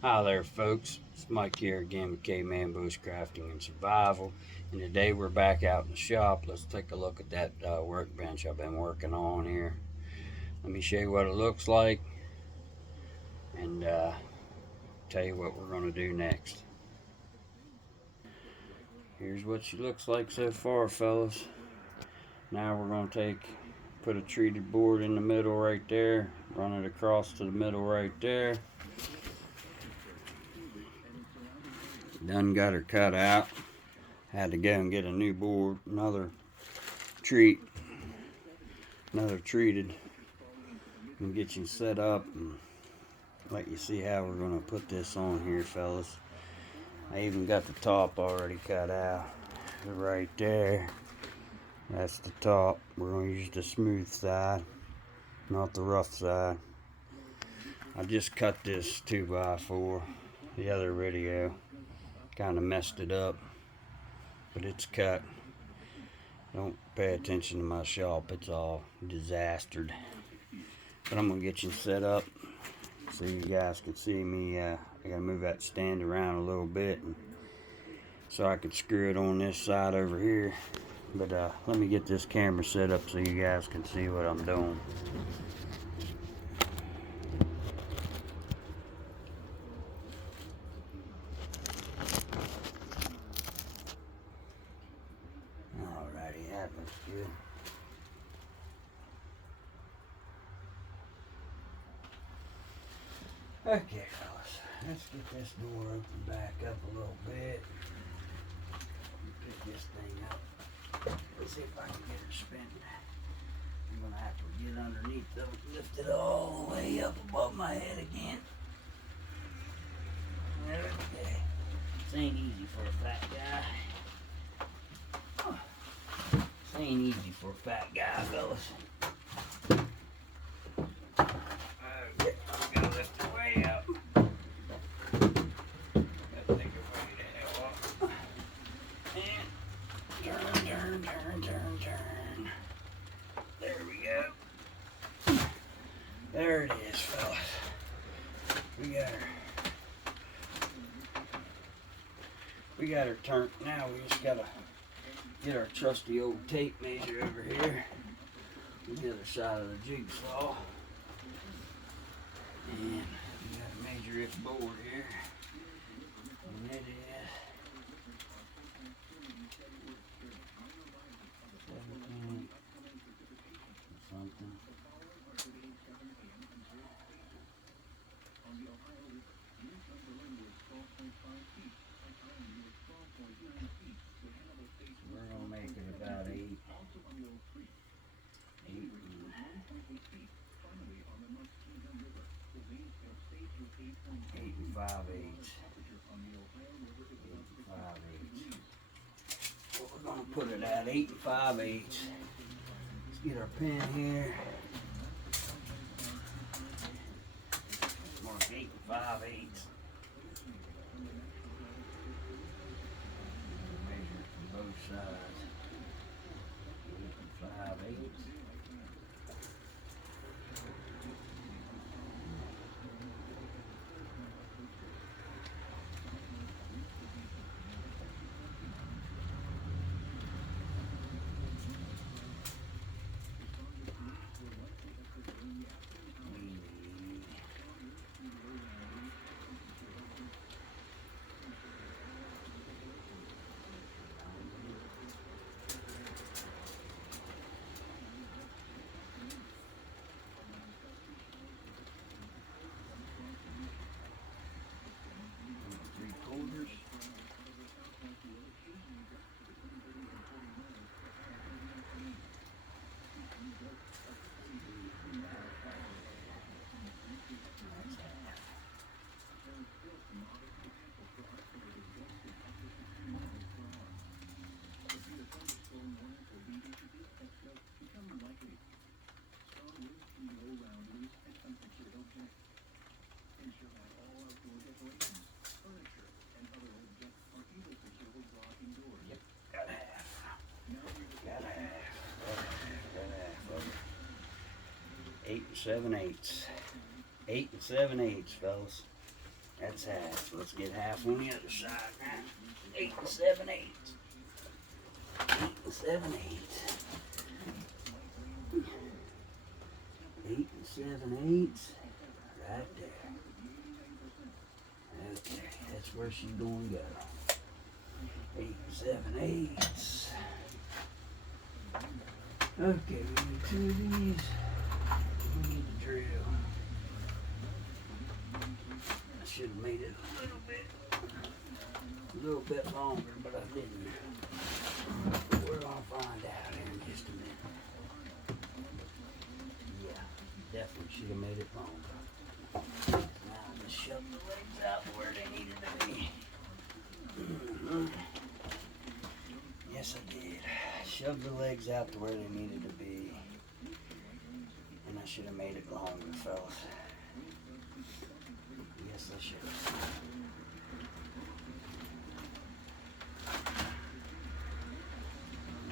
Hi there, folks. It's Mike here again with K-Man Bushcrafting and Survival. And today we're back out in the shop. Let's take a look at that workbench I've been working on here. Let me show you what it looks like and tell you what we're going to do next. Here's what she looks like so far, fellas. Now we're going to put a treated board in the middle right there, run it across to the middle right there. Done got her cut out. Had to go and get a new board, another treated, and get you set up and let you see how we're going to put this on here, fellas. I even got the top already cut out right there. That's the top. We're going to use the smooth side, not the rough side. I just cut this 2x4 the other video, kind of messed it up, but it's cut. Don't pay attention to my shop, it's all disastered. But I'm gonna get you set up so you guys can see me. I gotta move that stand around a little bit so I can screw it on this side over here. But let me get this camera set up so you guys can see what I'm doing. Alrighty, that looks good. Okay, fellas, let's get this door open back up a little bit. Pick this thing up. Let's see if I can get her spinning. I'm gonna have to get underneath though, lift it all the way up above my head again. Okay. This ain't easy for a fat guy. This ain't easy for a fat guy, fellas. Okay, I'm gonna lift it way up. Gotta take it way the hell up. And turn. There we go. There it is, fellas. We got her turned. Now we just gotta get our trusty old tape measure over here on the other side of the jigsaw. And we gotta measure this board here. And it is 17 something. We're gonna make it about 8 and 5/8. Well, we're gonna put it at 8 and 5/8. Let's get our pen here. Mark 8 and 5/8. Measure from both sides. 8 and 5/8. Eight and 7/8. 8 and 7/8, fellas. That's half. Let's get half on the other side now. 8 and 7/8. 8 and 7/8. 8 and 7/8. Right there. Okay, that's where she's gonna go. 8 and 7/8. Okay, we need 2 of these. We need to drill. I should have made it a little bit longer, but I didn't. We're gonna find out here in just a minute. Yeah, definitely should have made it longer. Now just shove the legs out where they needed to be. Yes, I did. Shove the legs out to where they needed to be. And I should have made it longer, fellas. Yes, I should have.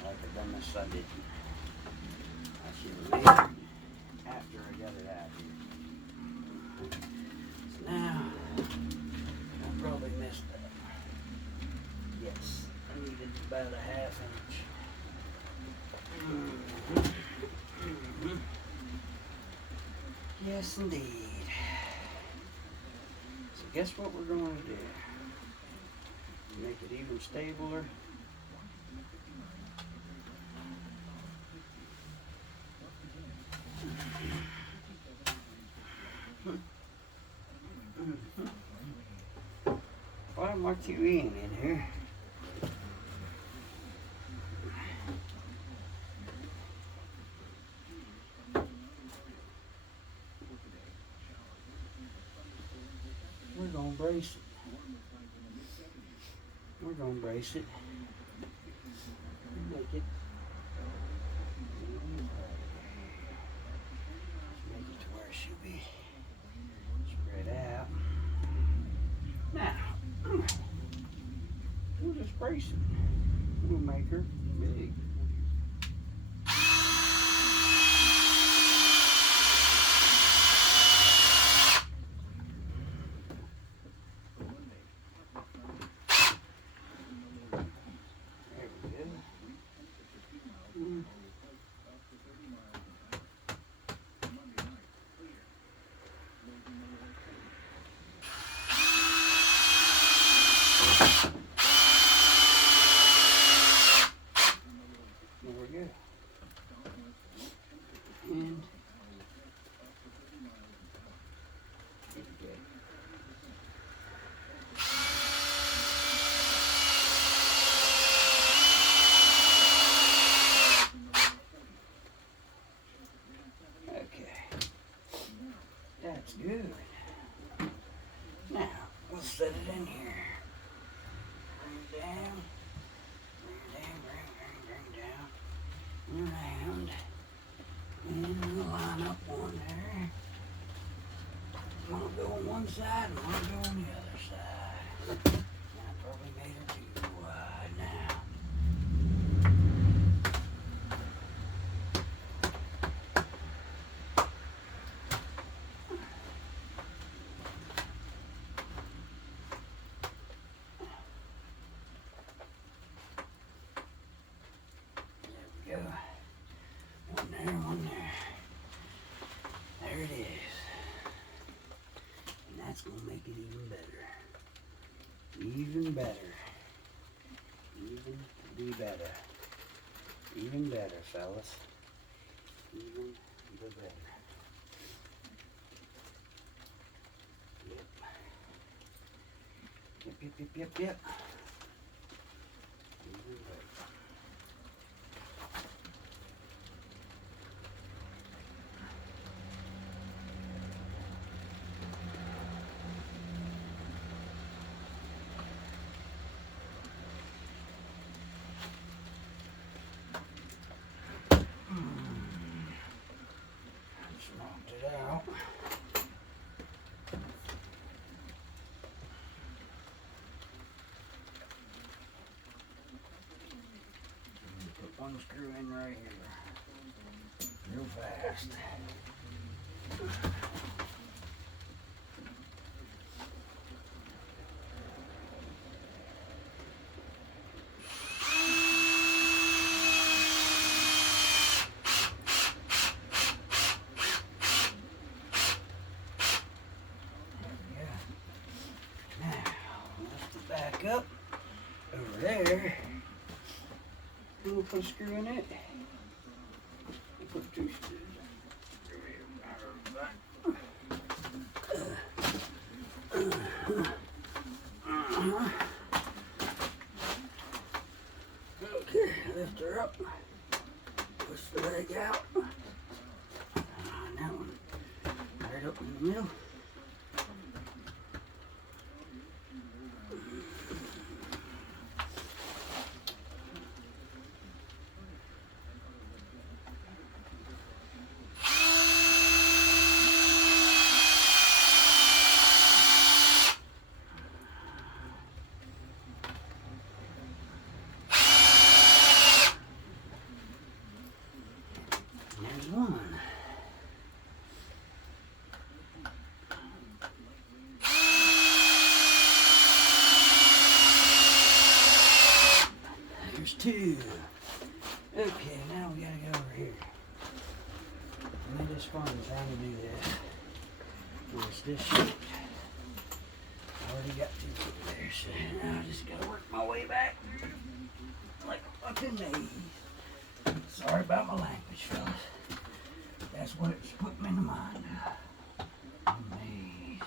Like I done this, I didn't. I should have made it after I got it out here. So now, I probably messed up. Yes, I needed about a half inch. Yes, indeed. So guess what we're going to do? Make it even stabler. Why am I QEing in here? We're gonna brace it. We're gonna brace it. Make it. Make it to where it should be. Spread out. Now, we'll just brace it. We'll make her big. That's good. Now, we'll set it in here. Bring it down. Bring it down, bring down. Around. And we'll line up one there. One will go on one side and one will go on the other side. I probably made it too wide now. There we go. One there, one there. There it is. And that's going to make it even better. Even better. Even be better. Even better, fellas. Even the better. Yep. Yep, yep, yep, yep, yep. Even better. Knocked it out. Put one screw in right here. Real fast. back up over there. And we'll put a screw in it. We'll put 2 screws. Okay, lift her up. Push the leg out. And that one right up in the middle. There's one. There's 2. Okay, now we gotta go over here. I made this fun trying to do this. It's this shaped. I already got 2 up there, so now I just gotta work my way back like a fucking maze. Sorry about my language, fellas. That's what it's putting me in the mind of. Maze.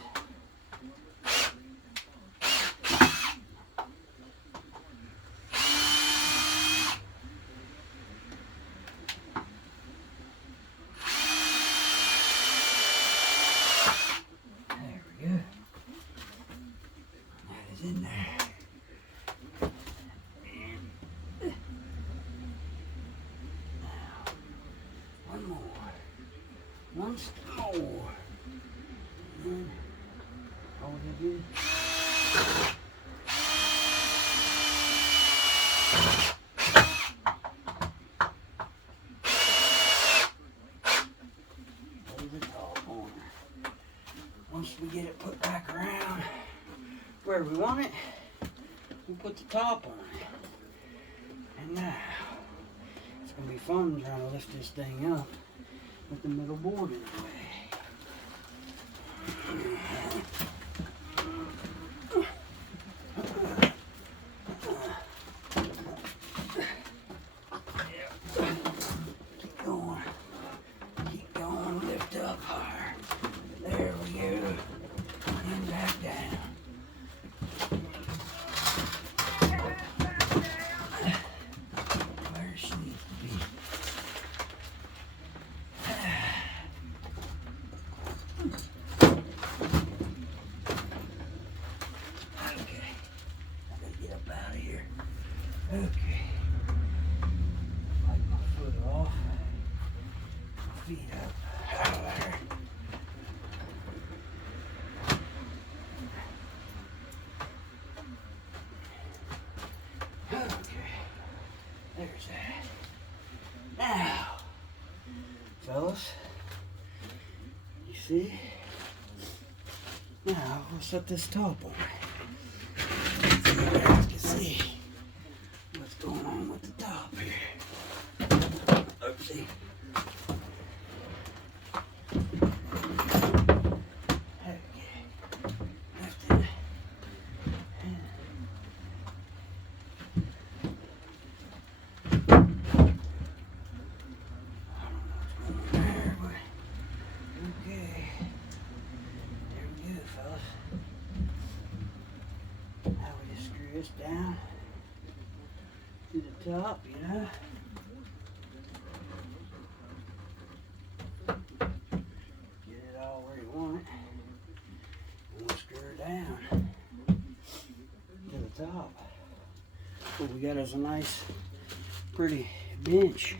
There we go. That is in there. One more. Once more. And then all we do. There's the top on her. Once we get it put back around where we want it, we'll put the top on it. And now it's gonna be fun trying to lift this thing up with the middle board in the way. Keep going, lift up higher. There we go. And back down. Where she needs to be. Okay. I gotta get up out of here. Okay. Wipe my foot off. My feet up. Out of there. Okay. There's that. Now, fellas, you see? Now, we'll set this top on. So you guys can see what's going on with the top here. Oopsie. Okay. Lift it. There, but okay. There we go, fellas. Now we just screw this down to the top, you know. Get it all where you want it. And we'll screw her down to the top. What we got is a nice, pretty bench.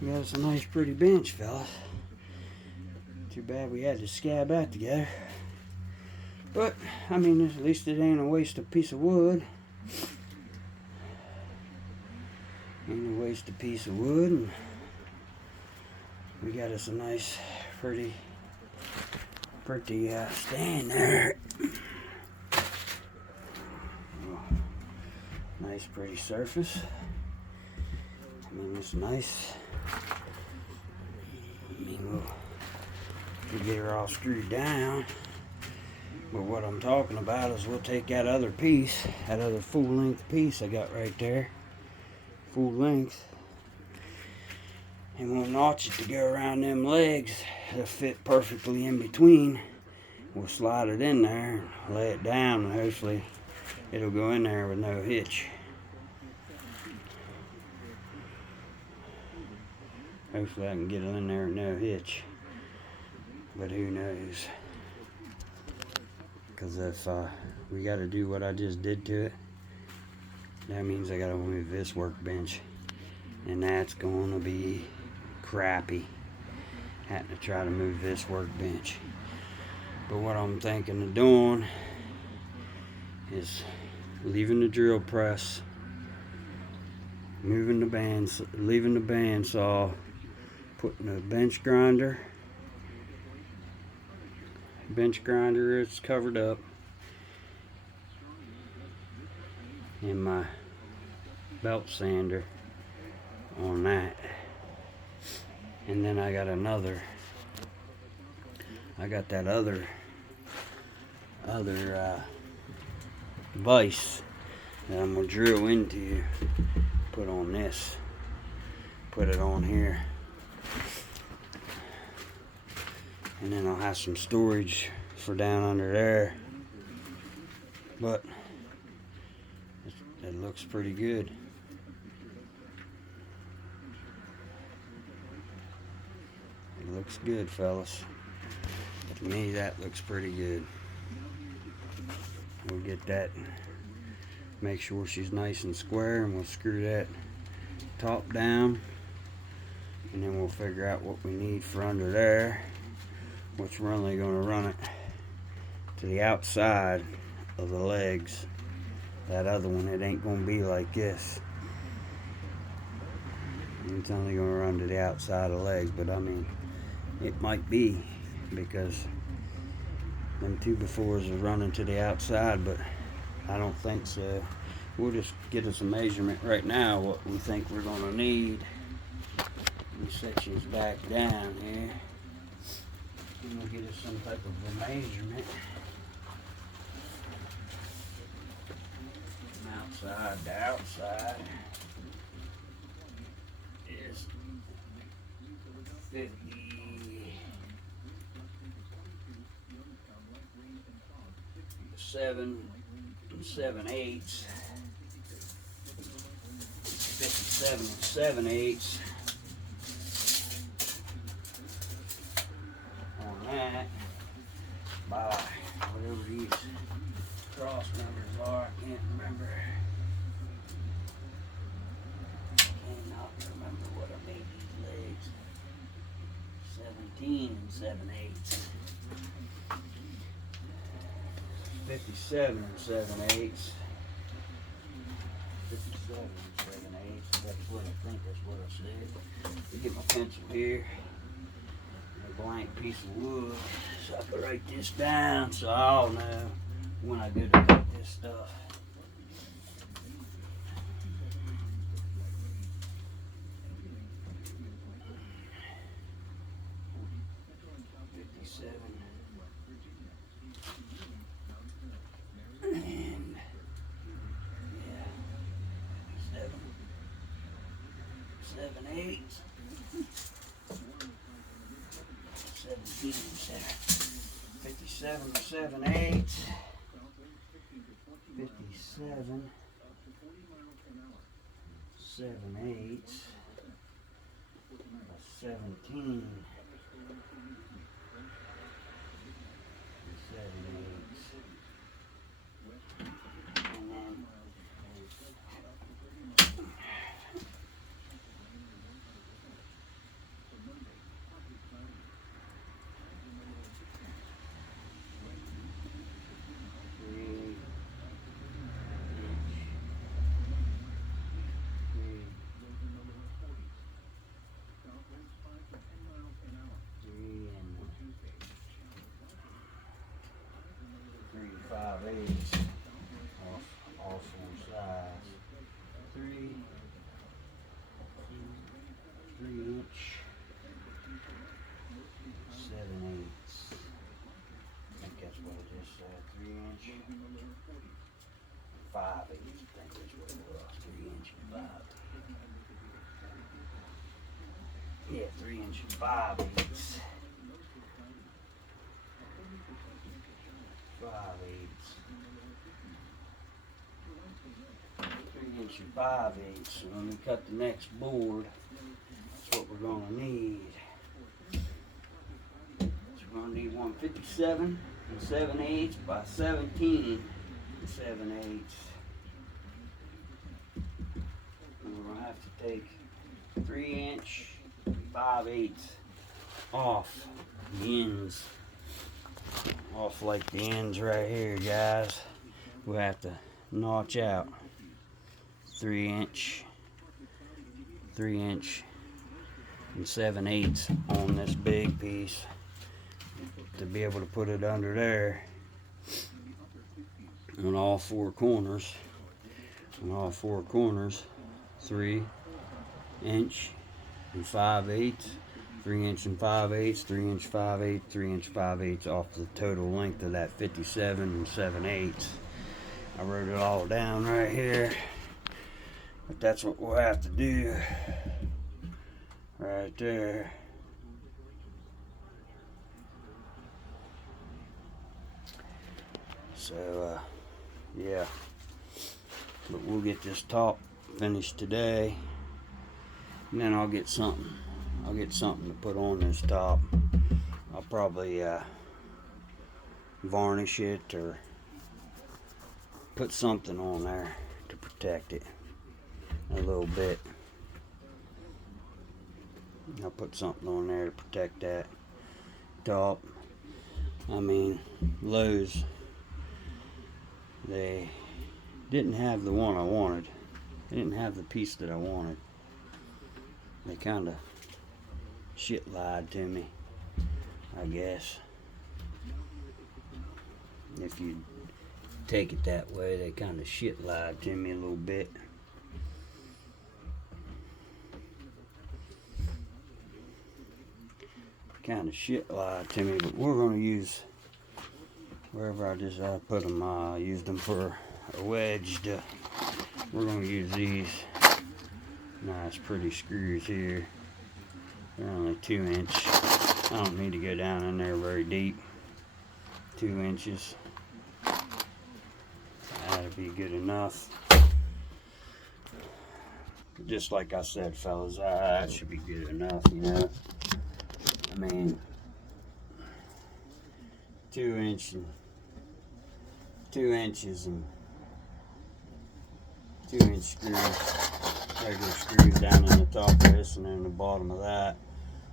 We got us a nice, pretty bench, fellas. Too bad we had to scab that together. But, I mean, at least it ain't a waste of piece of wood. Ain't a waste of piece of wood. And we got us a nice, pretty stand there. Nice, pretty surface. I mean, it's nice. I mean, we'll get her all screwed down. But what I'm talking about is we'll take that other piece, that other full length piece I got right there, full length, and we'll notch it to go around them legs that fit perfectly in between. We'll slide it in there, lay it down, and hopefully it'll go in there with no hitch. Hopefully I can get it in there with no hitch. But who knows? Because if we got to do what I just did to it, that means I got to move this workbench. And that's going to be crappy, having to try to move this workbench. But what I'm thinking of doing is leaving the drill press, leaving the bandsaw, putting a bench grinder. It's covered up, and my belt sander on that. And then I got that other vise that I'm gonna drill into, put on this, put it on here, and then I'll have some storage for down under there. But it looks pretty good. It looks good, fellas. To me, that looks pretty good. We'll get that, make sure she's nice and square, and we'll screw that top down, and then we'll figure out what we need for under there, which we're only going to run it to the outside of the legs. That other one, it ain't going to be like this. It's only going to run to the outside of the legs, but I mean, it might be, because them 2x4s are running to the outside, but I don't think so. We'll just get us a measurement right now, what we think we're going to need. These sections back down here, and we'll get us some type of a measurement. From outside to outside is 57 7/8. 57 7/8 on that, by whatever these cross numbers are. I can't remember. Cannot remember what I made these legs. 17 7/8. 57 7/8. 57 7/8. That's what I think. That's what I said. Let me get my pencil here. A blank piece of wood, so I can write this down, so I'll know when I go to cut this stuff. And yeah, 7/8. 17 57 7/8. 57 7/8. 17 7/8. And then 5/8 off one side. 3 inch 7/8. I think that's what it is. 3" 5/8. I think is what it was. 3" 5. Yeah, 3" 5/8. 5/8. 3" 5/8. So when we cut the next board, that's what we're gonna need. So we're gonna need 157 7/8 by 17 7/8. And we're gonna have to take 3" 5/8 off the ends. Off like the ends right here, guys. We'll have to notch out 3" 7/8 on this big piece to be able to put it under there on all four corners. On all four corners, 3" 5/8, 3" 5/8, 3" 5/8, 3" 5/8 off the total length of that 57 7/8. I wrote it all down right here, but that's what we'll have to do right there. So yeah, but we'll get this top finished today, and then I'll get something to put on this top. I'll probably varnish it or put something on there to protect it a little bit. I'll put something on there to protect that top. I mean, Lowe's, they didn't have the one I wanted. They didn't have the piece that I wanted. They kind of shit lied to me, I guess. If you take it that way, they kind of shit lied to me a little bit. Kind of shit lied to me, but we're going to use wherever I put them. I used them for a wedge. We're going to use these nice pretty screws here. They're only 2" I don't need to go down in there very deep. 2 inches. That'll be good enough. Just like I said, fellas, that should be good enough, you know. I mean, 2 inches and 2" screws, regular screws down in the top of this, and then the bottom of that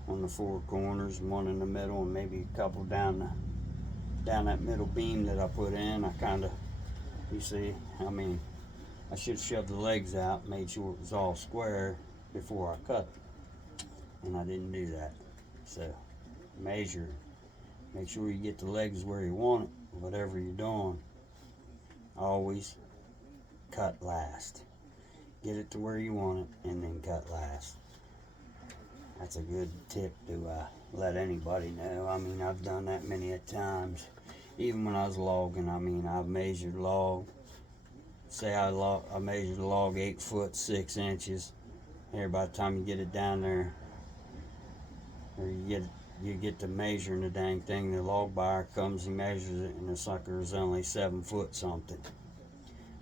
on the four corners, and one in the middle, and maybe a couple down that middle beam that I put in. I kind of, you see, I mean, I should have shoved the legs out, made sure it was all square before I cut, and I didn't do that. So measure, make sure you get the legs where you want it. Whatever you're doing, always cut last. Get it to where you want it, and then cut last. That's a good tip to let anybody know. I mean, I've done that many a times. Even when I was logging, I mean, I've measured log. Say I measured a log 8 foot 6 inches. Here, by the time you get it down there, or you get to measuring the dang thing, the log buyer comes and measures it, and the sucker is only 7 foot something.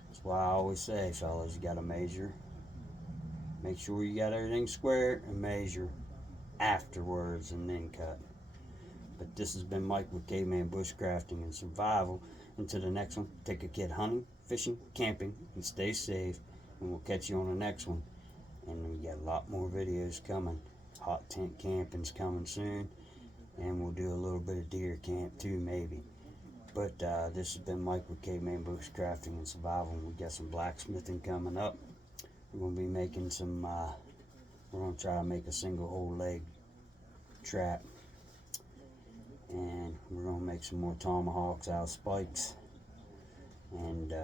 That's why I always say, fellas, you gotta measure. Make sure you got everything square, and measure afterwards, and then cut. But this has been Mike with Caveman Bushcrafting and Survival. Until the next one, take a kid hunting, fishing, camping, and stay safe. And we'll catch you on the next one. And we got a lot more videos coming. Hot tent camping's coming soon, and we'll do a little bit of deer camp too, maybe. But this has been Mike with Caveman Bushcrafting and Survival. We got some blacksmithing coming up. We're going to be making some, we're going to try to make a single hole leg trap, and we're going to make some more tomahawks out of spikes. And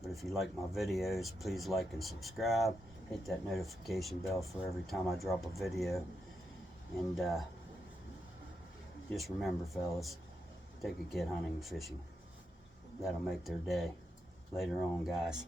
but if you like my videos, please like and subscribe. Hit that notification bell for every time I drop a video. And just remember, fellas, take a kid hunting and fishing. That'll make their day later on, guys.